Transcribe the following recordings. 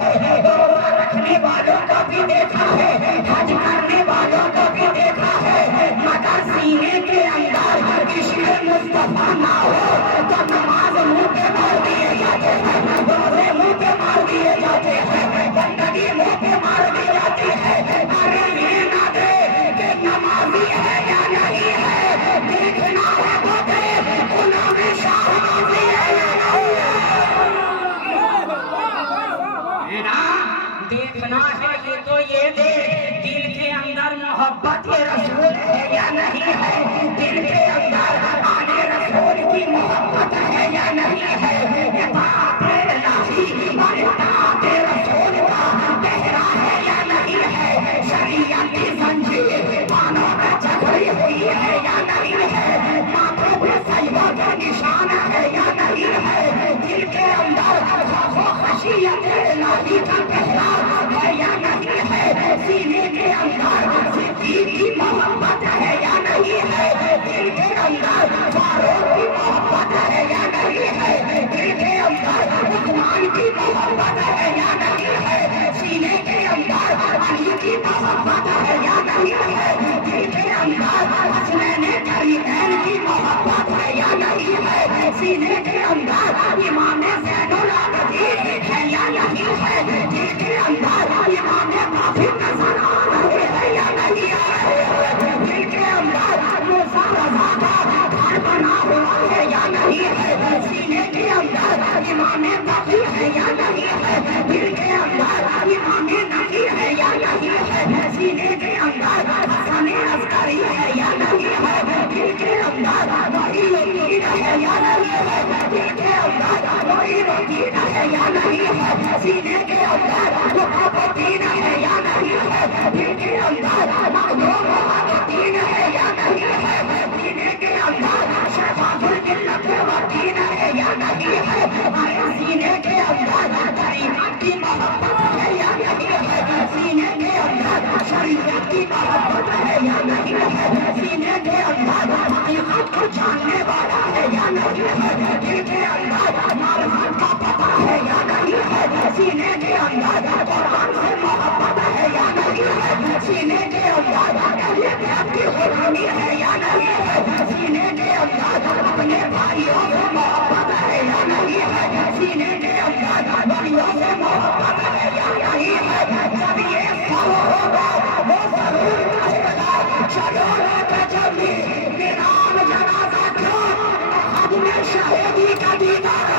روزہ رکھنے والوں کو بھی دیکھا ہے، حج کرنے والوں کو بھی دیکھا ہے، مگر سینے کے اندر عشق مصطفیٰ نہ ہو تو نماز منہ پہ مار دیے جاتے ہیں، روزے منہ پہ مار دیے جاتے ہیں، بندگی منہ پہ مار دی جاتی ہے۔ ارے یہ نہ دے کہ نمازی ہے یا نہیں ہے، دیکھنا ہے تو دے غلام شاہنازی ہے یا نہیں ہے۔ دیکھنا ہے یہ تو یہ دے دل کے اندر محبت رسول ہے یا نہیں ہے، دل کے اندر آنے رسول کی محبت ہے یا نہیں ہے، اطاعت الہی اور اطاعت رسول کا پہرا ہے یا نہیں ہے، شریعت کی زنجیر پانوں میں جکڑی ہوئی ہے یا نہیں ہے، ماتھوں پہ سجدہ کا نشان ہے یا نہیں ہے، دل کے اندر خوف و خشیت الہی کا پہرا ہے یا نہیں ہے، سینے کے اندر صدیق کی محبت ہے یا نہیں ہے، دل کے اندر فاروق کی محبت ہے یا نہیں ہے، دل کے اندر عثمان کی محبت ہے یا نہیں ہے، سینے کے اندر علی کی محبت ہے یا نہیں ہے، دل کے اندر حسنین کریمین کی محبت ہے یا نہیں ہے، سینے کے اندر امام زین العابدین ہے یا نہیں ہے، دل کے اندر امام کافر نظر آ رہے ہیں یا نہیں ہے، دل کے اندر موسیٰ رضا کا گھر بنا ہوا ہے یا نہیں ہے، سینے کے اندر امام بقی ہے یا نہیں ہے، دل کے اندر امام نبی ہے یا نہیں ہے، سینے کے اندر حسن عسکری ہے یا نہیں ہے، دل کے اندر وحی الدین ہے یا نہیں ہے، دل کے اندر معین الدین ہے یا نہیں ہے، سینے کے اندر وقف الدین ہے یا نہیں ہے، دل کے اندر مخدوم الدین ہے یا نہیں ہے، سینے کے اندر شفاعت الملت والدین ہے یا نہیں ہے، سینے کے اندر طریقت کی محبت ہے یا نہیں ہے، سینے کے اندر شریعت کی محبت ہے یا نہیں ہے، سینے کے اندر حقیقت کو جاننے والا ہے یا نہیں ہے، دل کے اندر معرفت کا پتہ ہے یا نہیں ہے، سینے کے اندر قرآن سے محبت ہے یا نہیں ہے، سینے کے اندر اہل بیت کی غلامی ہے یا نہیں ہے، سینے کے اندر اپنے بھائیوں سے محبت ہے یا نہیں ہے، سینے کے اندر بڑیوں سے محبت ہے یا نہیں ہے، جب یہ سب ہوگا وہ ضرور کہے گا چلو لے کے چلی نام جنازہ کیوں حد میں شہیدی کا دیدار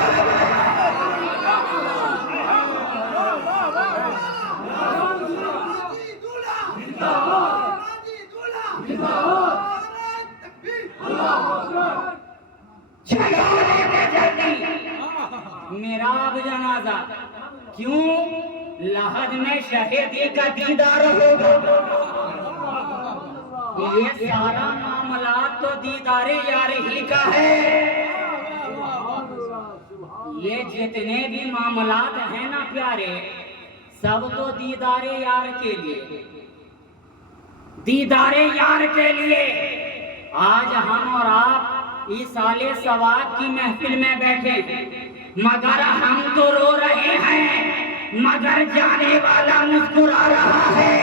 چلو لے کے چلی میرا اب جنازہ کیوں لحد میں شہیدی کا دیدار ہوگا، یہ سارا معاملات تو دیدار یار ہی کا ہے، یہ جتنے بھی معاملات ہیں نا پیارے سب تو دیدار یار کے لیے، دیدار یار کے لیے آج ہم اور آپ ایصال ثواب کی محفل میں بیٹھے مگر ہم تو رو رہے ہیں، مگر جانے والا مسکرا رہا ہے۔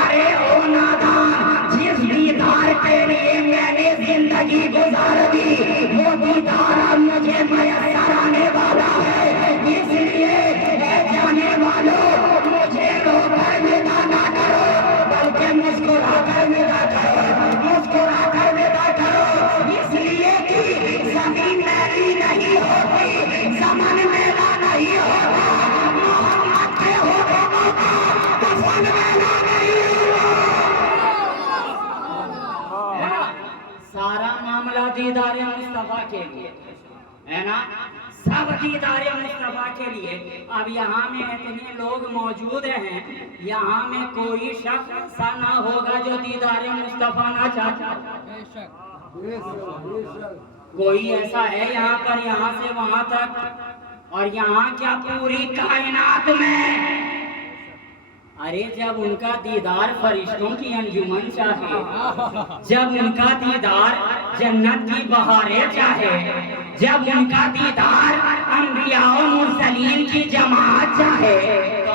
ارے او نادان جس دیدار کے لیے میں نے زندگی گزار دی وہ دیدار اب مجھے میسر آنے والا ہے، اس لیے اے جانے والوں مجھے رو کر ودا نہ کرو بلکہ مسکرا کر ودا کرو، مسکرا کر ودا کرو، اس لیے کہ زمین میلی نہیں ہوتی، زمن میلا نہیں ہوتا، محمد کے ہوٹلوں کا کفن میلا نہیں ہوتا۔ سارا معاملہ دیدار مصطفیٰ کے لیے ہے نا، سب دیدار مصطفیٰ کے لیے۔ اب یہاں میں اتنے لوگ موجود ہیں، یہاں میں کوئی شخص ایسا نہ ہوگا جو دیدار مصطفیٰ نہ چاہتا، کوئی ایسا ہے یہاں پر یہاں سے وہاں تک، اور یہاں کیا پوری کائنات میں؟ ارے جب ان کا دیدار فرشتوں کی انجمن چاہے، جب ان کا دیدار جنت کی بہاریں چاہے، جب ان کا دیدار انبیاء و مرسلین کی جماعت چاہے، تو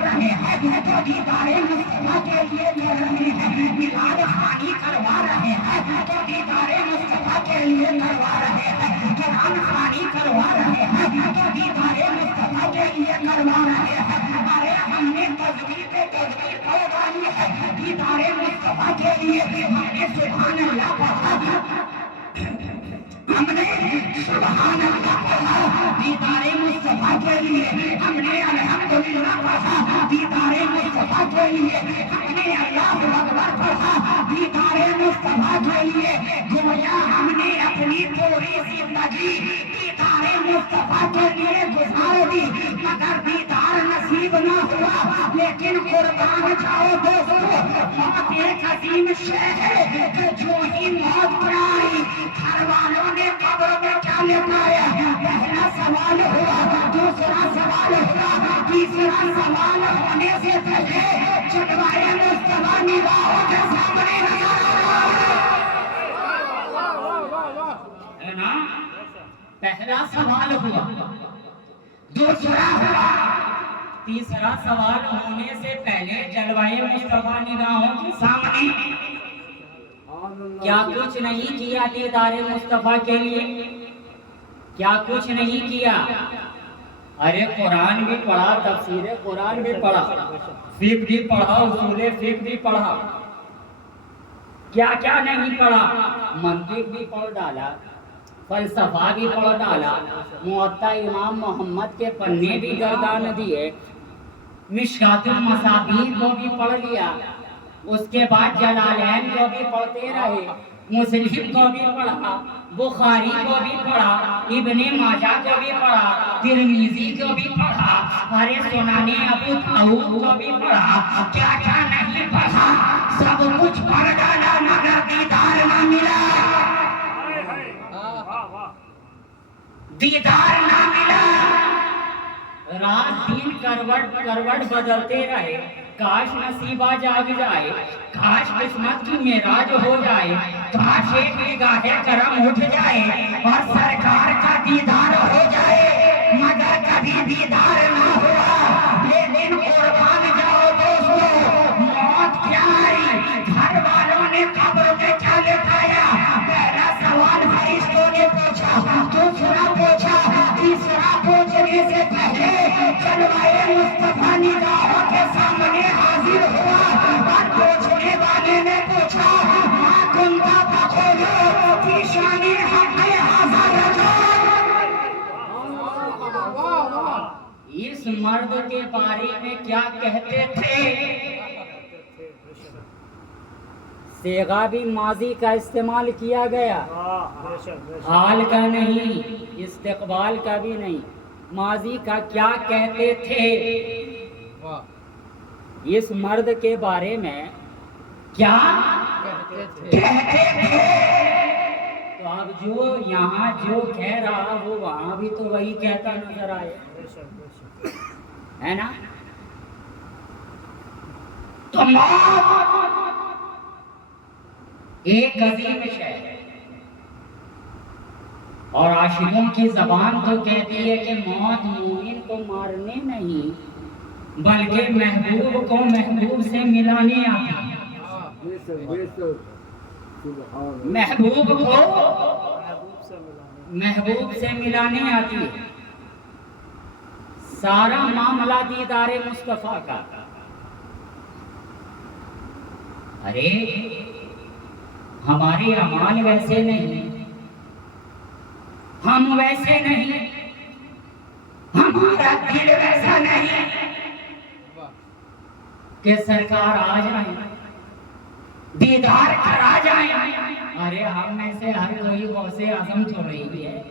کر رہے ہیں تو دیدار مصطفیٰ کے لیے کر رہے ہیں، میلاد خوانی کروا رہے ہیں تو دیدار مصطفیٰ کے لیے کروا رہے ہیں، قرآن خوانی کروا رہے ہیں تو دیدار مصطفیٰ کے لیے کروا رہے ہیں۔ ارے ہم نے تجوید پڑھانی ہے دیدار مصطفیٰ کے لیے، ہم نے سبحان اللہ پڑھا، ہم نے سبحان اللہ پڑھا دیدار مصطفیٰ کے لیے، ہم نے الحمدللہ پڑھا دیدار مصطفیٰ کے لیے، ہم نے اللہ اکبر پڑھا دیدار مصطفیٰ کے لیے۔ گویا ہم نے اپنی پوری زندگی دیدار مصطفیٰ کے لیے گزار دی، مگر دیدار نصیب نہ ہوا۔ لیکن قربان جاؤ دوستو، موت ایک عظیم شے ہے کہ جو ہی موت پر آئی گھر والوں نے قبر میں کیا لٹایا؟ پہلا سوال ہوا، دوسرا سوال ہوا، تیسرا سوال ہونے سے پہلے جلوہ مصطفیٰ نگاہوں کے سامنے ہے نا؟ پہلا سوال ہوا، دوسرا ہوا، تیسرا سوال ہونے سے پہلے جلوہ مصطفیٰ نگاہوں کے سامنے۔ کیا کچھ نہیں کیا دیدار مصطفیٰ کے لیے؟ کیا کچھ نہیں کیا؟ ارے قرآن بھی پڑھا، تفسیر قرآن بھی پڑھا، فقہ بھی پڑھا، اصول فقہ بھی پڑھا، کیا کیا نہیں پڑھا؟ منطق بھی پڑھ ڈالا، فلسفہ بھی پڑھ ڈالا، موطا امام محمد کے پنے بھی گردان دیے، مشکات المصابیح کو بھی پڑھ لیا، اس کے بعد جلالین کو بھی پڑھتے رہے، مسلم کو بھی پڑھا، بخاری کو بھی پڑھا، ابن ماجہ کو بھی پڑھا، ترمذی کو بھی پڑھا، ارے سنن ابو داؤد کو بھی پڑھا، کیا کیا نہیں پڑھا؟ سب کچھ پڑھ ڈالا مگر دیدار نہ ملا، دیدار نہ ملا۔ رات دن کروٹ بدلتے رہے، کاش نصیبہ جاگ جائے، کاش قسمت کی معراج ہو جائے، کاش ایک نگاہ کرم اٹھ جائے اور سرکار کا دیدار ہو جائے، مگر کبھی دیدار نہ ہوا۔ لیکن قربان جاؤ دوستو، موت کیا آئی؟ گھر والوں نے قبر میں کیا لٹایا؟ پہلا سوال فرشتوں نے پوچھا، دوسرا پوچھا، تیسرا پوچھنے سے پہلے جلوہ مصطفیٰ نگاہوں کے سامنے حاضر ہوا اور پوچھنے والے نے پوچھا، ما کنت تقول فی شأن حق ھذا الرجل؟ اس مرد کے بارے میں کیا کہتے تھے؟ صیغہ بھی ماضی کا استعمال کیا گیا، حال کا نہیں، استقبال کا بھی نہیں، ماضی کا کیا کہتے تھے؟ اس مرد کے بارے میں کیا کہتے تھے؟ تو اب جو یہاں جو کہہ رہا وہ وہاں بھی تو وہی کہتا نظر آئے، ہے نا؟ تو موت ایک عظیم شے ہے، اور عاشقوں کی زبان تو کہتی ہے کہ موت مومن کو مارنے نہیں بلکہ محبوب کو محبوب سے ملانے آتی ہے، محبوب کو محبوب سے ملانے آتی ہے۔ سارا معاملہ دیدار مصطفیٰ کا۔ ارے ہمارے اعمال ویسے نہیں، ہم ویسے نہیں، ہمارا دل ویسا نہیں کہ سرکار آ جائیں، دیدار کرا جائیں۔ ارے ہم میں سے ہر کوئی غوث اعظم چھوڑ رہی ہے،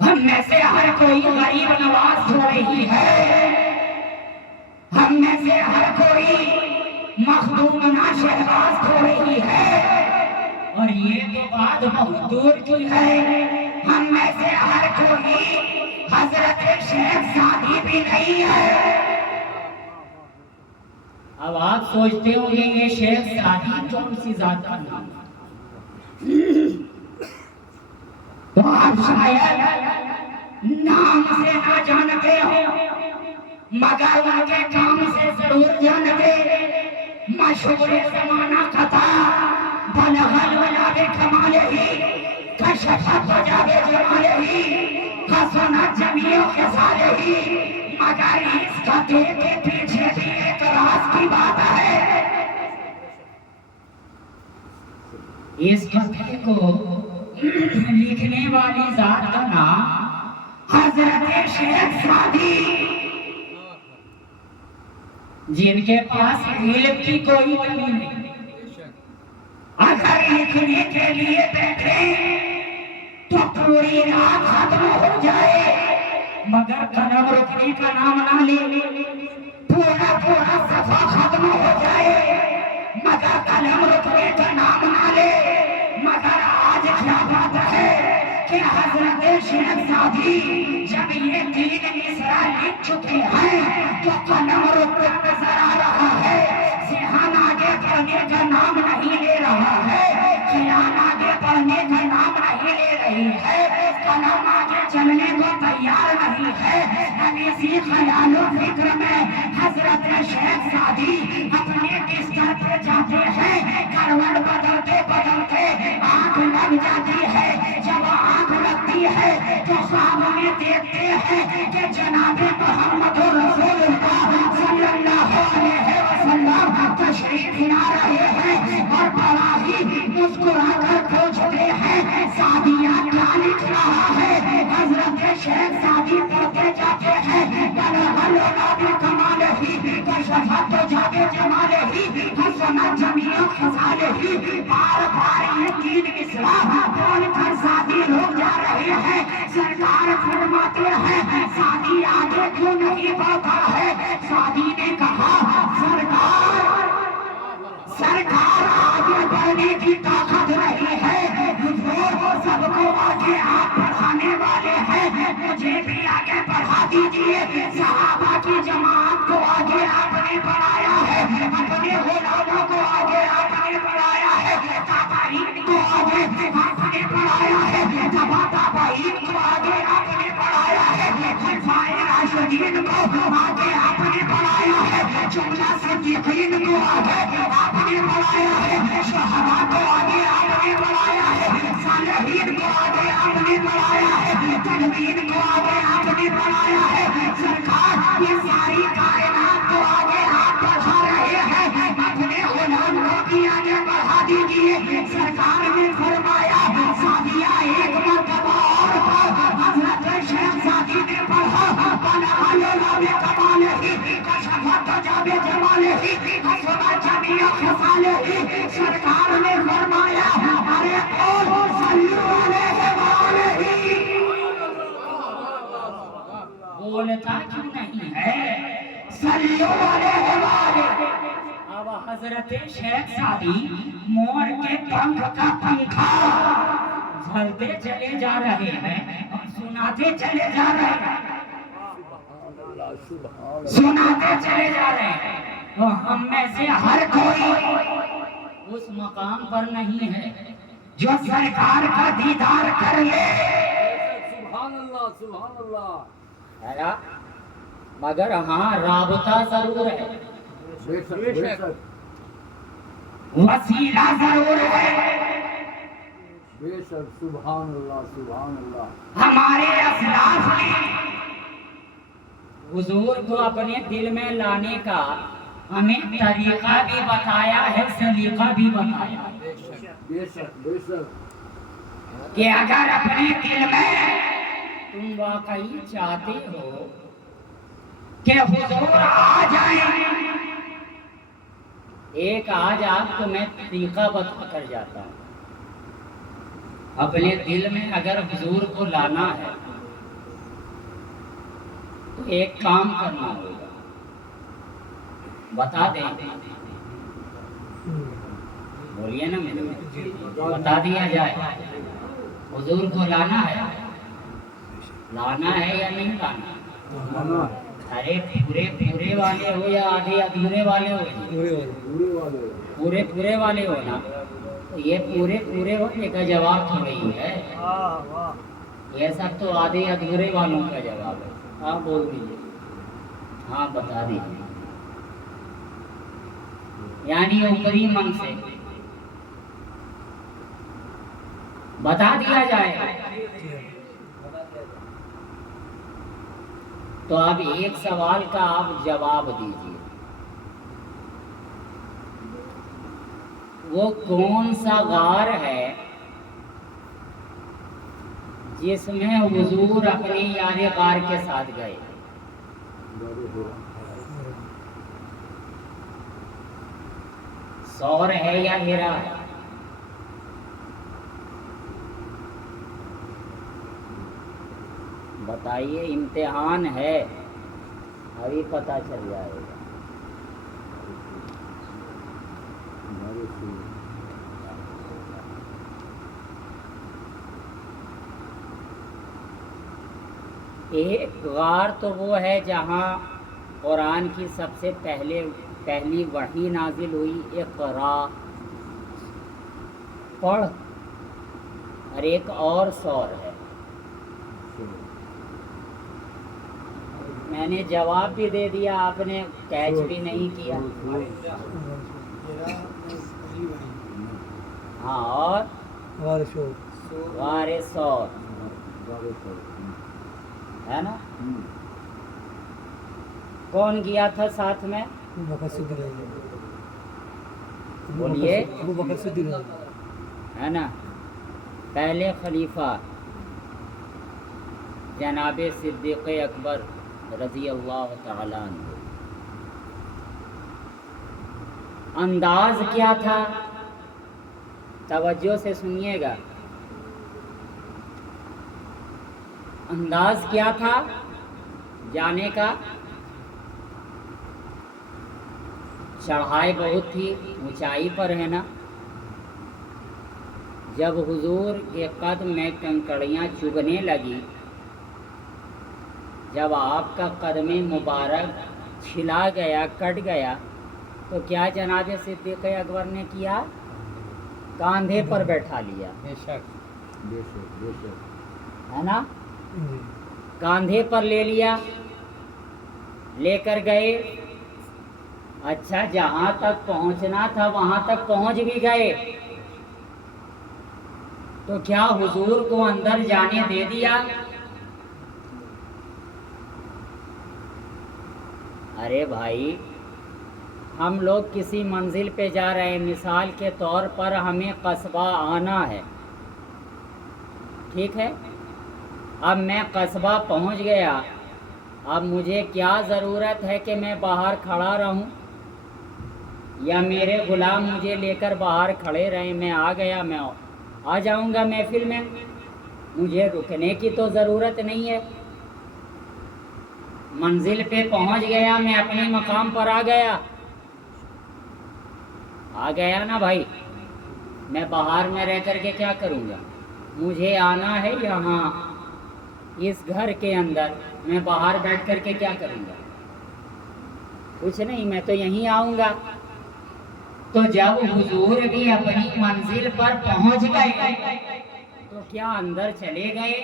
ہم میں سے ہر کوئی غریب نواز چھوڑ رہی ہے، ہم میں سے ہر کوئی مخدوم شہباز چھوڑ رہی ہے، اور یہ تو بات بہت دور کی ہے، ہم میں سے ہر کوئی حضرت شیخ سعدی بھی نہیں ہے۔ اب آپ سوچتے ہوں گے یہ شیخ سعدی کون سی ذات کا نام؟ تو آپ شاید نام سے نہ جانتے ہو، مگر ان کے کام سے ضرور جانتے مشہور زمانہ قطع بلغ الولا بکمالہ کشف الضجا بجمالہ حسنت جمیع خصالہ مگر اس خطے کے پیچھے بھی ایک راز کی بات ہے. اس خطے کو لکھنے والی ذات کا نام حضرت شیخ سعدی جن کے پاس علم کی کوئی کمی نہیں. اگر لکھنے کے لیے بیٹھے تو پوری رات ختم ہو جائے مگر قلم رکنے کا نام نہ لے. پورا صفحہ ختم ہو جائے مگر قلم رکنے کا نام نہ لے. مگر آج کیا بات ہے کہ حضرت شیخ سعدی جب یہ 3 مصرع لکھ چکے ہیں تو قلم رکنا نظر آ رہا ہے. ذہن آگے بڑھنے کا نام نہیں لے رہا ہے. خیال آگے بڑھنے کا نام نہیں لے رہی ہے. قلم آگے چلنے کو تیار نہیں ہے. اسی خیال و فکر میں حضرت شیخ سعدی اپنے بستر پہ جاتے ہیں. کروٹ بدلتے بدلتے آنکھ لگ جاتی ہے. جب آنکھ لگتی ہے تو خواب میں دیکھتے ہیں کہ جناب محمد رسول اللہ صلی اللہ علیہ وسلم تشریف لا رہے ہیں اور بڑا ہی مسکرا کر پوچھتے ہیں سعدیہ کیا لکھ رہا ہے. حضرت شیخ سعدی پڑھتے جاتے ہیں بلغ العلا بکمالہ کشف الضجا بجمالہ حسنت جمیع خصالہ. بار بار یہ 3 مصرع بول کر سعدی رک جا رہے ہیں. سرکار فرماتے ہیں سعدی آگے کیوں نہیں بڑھتا ہے. سعدی نے کہا سرکار آگے بڑھنے کی طاقت نہیں ہے. حضور سب کو آگے آپ بڑھانے والے ہیں. مجھے بھی آگے بڑھا دیجئے. صحابہ کی جماعت کو آگے آپ نے بڑھایا ہے. اپنے غلاموں کو آگے آپ نے بڑھایا ہے. تابعین کو آگے آپ نے بڑھایا ہے. تابعین کو آگے آپ نے بڑھایا ہے. خلفائے راشدین کو آگے آپ نے بڑھایا ہے. جملہ صدیقین کو آگے آپ نے بڑھایا ہے. شہداء کو آگے آپ نے بڑھایا ہے. صالحین کو آگے آپ نے بڑھایا ہے. تنوین کو آگے آپ نے بڑھایا ہے. سرکار یہ ساری کائنات کو آگے آپ بڑھا رہے ہیں. اپنے غلام کو بھی آگے بڑھا دیجئے. سرکار نے فرمایا سعدیہ ایک مرتبہ اور حضرت شیخ سعدی نے پڑھا بلغ العلا بکمالہ کشف الضجا بجمالہ حسنت جمیع خصالہ. سرکار نے فرمایا ارے قول صلو علیہ وآلہ. بولتا کیوں نہیں ہے صلو علیہ وآلہ. اب حضرت شیخ سعدی مور کے پنکھ کا پنکھا جھلتے چلے جا رہے ہیں اور سناتے چلے جا رہے ہیں. سناتے چلے جا رہے ہیں. تو ہم میں سے ہر کوئی اس مقام پر نہیں ہے جو سرکار کا دیدار کر لے. سبحان اللہ سبحان اللہ. مگر ہاں رابطہ ضرور ہے. وسیلہ ضرور ہے. بے شک سبحان اللہ سبحان اللہ. ہمارے اسلاف نے حضور کو اپنے دل میں لانے کا ہمیں طریقہ بھی بتایا ہے, سلیقہ بھی بتایا ہے. بے شک بے شک. کہ اگر اپنے دل میں تم واقعی چاہتے ہو کہ حضور آ جائیں, ایک آج آپ کو میں طریقہ بتا کر جاتا ہوں. اپنے دل میں اگر حضور کو لانا ہے تو ایک کام کرنا ہوگا. بتا دیں, بولیے نا میرے میں, بتا دیا جائے حضور کو لانا ہے یا نہیں لانا. ارے پورے والے ہو یا آدھے ادھورے والے ہو, پورے والے ہو نا. تو یہ پورے ہونے کا جواب تو نہیں ہے, یہ سب تو آدھے ادھورے والوں کا جواب ہے. آپ بول دیجیے. ہاں بتا دیجیے، یعنی اوپری من سے بتا دیا جائے تو اب ایک سوال کا آپ جواب دیجیے، وہ کون سا غار ہے جس میں حضور اپنے یار غار کے ساتھ گئے؟ سور ہے یا ہیرا ہے؟ بتائیے، امتحان ہے، ابھی پتہ چل جائے گا۔ ایک غار تو وہ ہے جہاں قرآن کی سب سے پہلی وحی نازل ہوئی، اقرا پڑھ، اور ایک اور سور ہے۔ میں نے جواب بھی دے دیا، آپ نے کیچ بھی نہیں کیا۔ ہاں، اور غار سور ہے نا؟ کون گیا تھا ساتھ میں؟ بولیے، ہے نا؟ پہلے خلیفہ جناب صدیق اکبر رضی اللہ تعالیٰ عنہ۔ انداز کیا تھا؟ توجہ سے سنیے گا، انداز کیا تھا جانے کا؟ چڑھائی بہت تھی، اونچائی پر ہے نا؟ جب حضور کے قدم میں کنکڑیاں چبھنے لگی، جب آپ کا قدم مبارک چھلا گیا، کٹ گیا، تو کیا جناب صدیق اکبر نے کیا؟ کاندھے پر بیٹھا لیا، ہے نا؟ کاندھے پر لے لیا، لے کر گئے۔ اچھا، جہاں تک پہنچنا تھا وہاں تک پہنچ بھی گئے، تو کیا حضور کو اندر جانے دے دیا؟ ارے بھائی، ہم لوگ کسی منزل پہ جا رہے ہیں، مثال کے طور پر ہمیں قصبہ آنا ہے، ٹھیک ہے؟ اب میں قصبہ پہنچ گیا، اب مجھے کیا ضرورت ہے کہ میں باہر کھڑا رہوں یا میرے غلام مجھے لے کر باہر کھڑے رہیں؟ میں آ گیا، میں آ جاؤں گا محفل میں، مجھے رکنے کی تو ضرورت نہیں ہے۔ منزل پہ پہنچ گیا، میں اپنے مقام پر آ گیا نا بھائی؟ میں باہر میں رہ کر کے کیا کروں گا؟ مجھے آنا ہے یہاں اس گھر کے اندر، میں باہر بیٹھ کر کے کیا کروں گا؟ کچھ نہیں، میں تو یہیں آؤں گا۔ تو جب حضور بھی اپنی منزل پر پہنچ گئے تو کیا اندر چلے گئے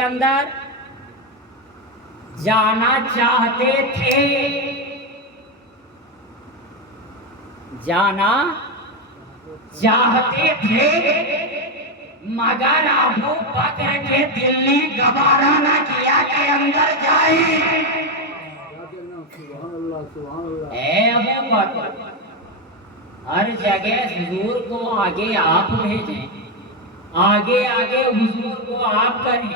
اندر؟ جانا چاہتے تھے، مگر ابو بکر کے دل نے گوارا نہ کیا کہ اندر جائیں۔ اے ابو بکر، ہر جگہ حضور کو آگے آپ بھیجیں، آگے حضور کو آپ کریں،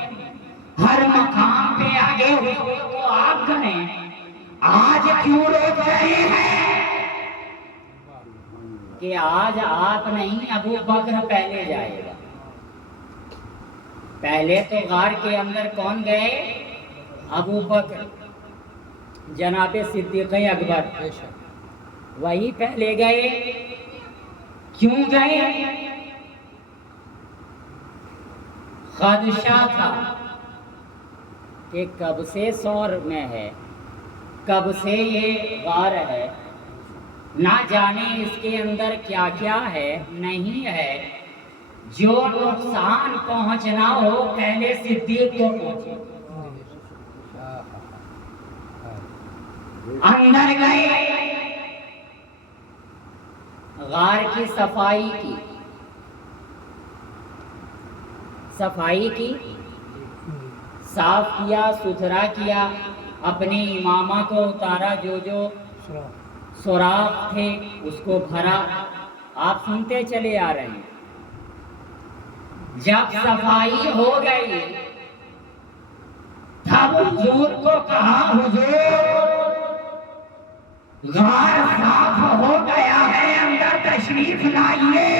ہر مقام پہ آگے حضور کو آپ کریں، آج کیوں روک رہے ہیں کہ آج آپ نہیں، ابو بکر پہلے جائے گا؟ پہلے تو غار کے اندر کون گئے؟ ابو بکر جناب صدیق اکبر، وہی پہلے گئے۔ کیوں گئے؟ خدشہ تھا کہ کب سے سور میں ہے، کب سے یہ غار ہے، نہ جانے اس کے اندر کیا کیا ہے، نہیں ہے، جو نقصان پہنچنا ہو پہلے صدیق کو پہنچے. اندر گئے، غار کی صفائی کی، صاف کیا، ستھرا کیا، اپنے امامہ کو اتارا، جو جو سوراخ تھے اس کو بھرا. آپ سنتے چلے آ رہے ہیں. جب صفائی ہو گئی تب حضور کو کہا، حضور غار صاف ہو گیا ہے، اندر تشریف لائیے.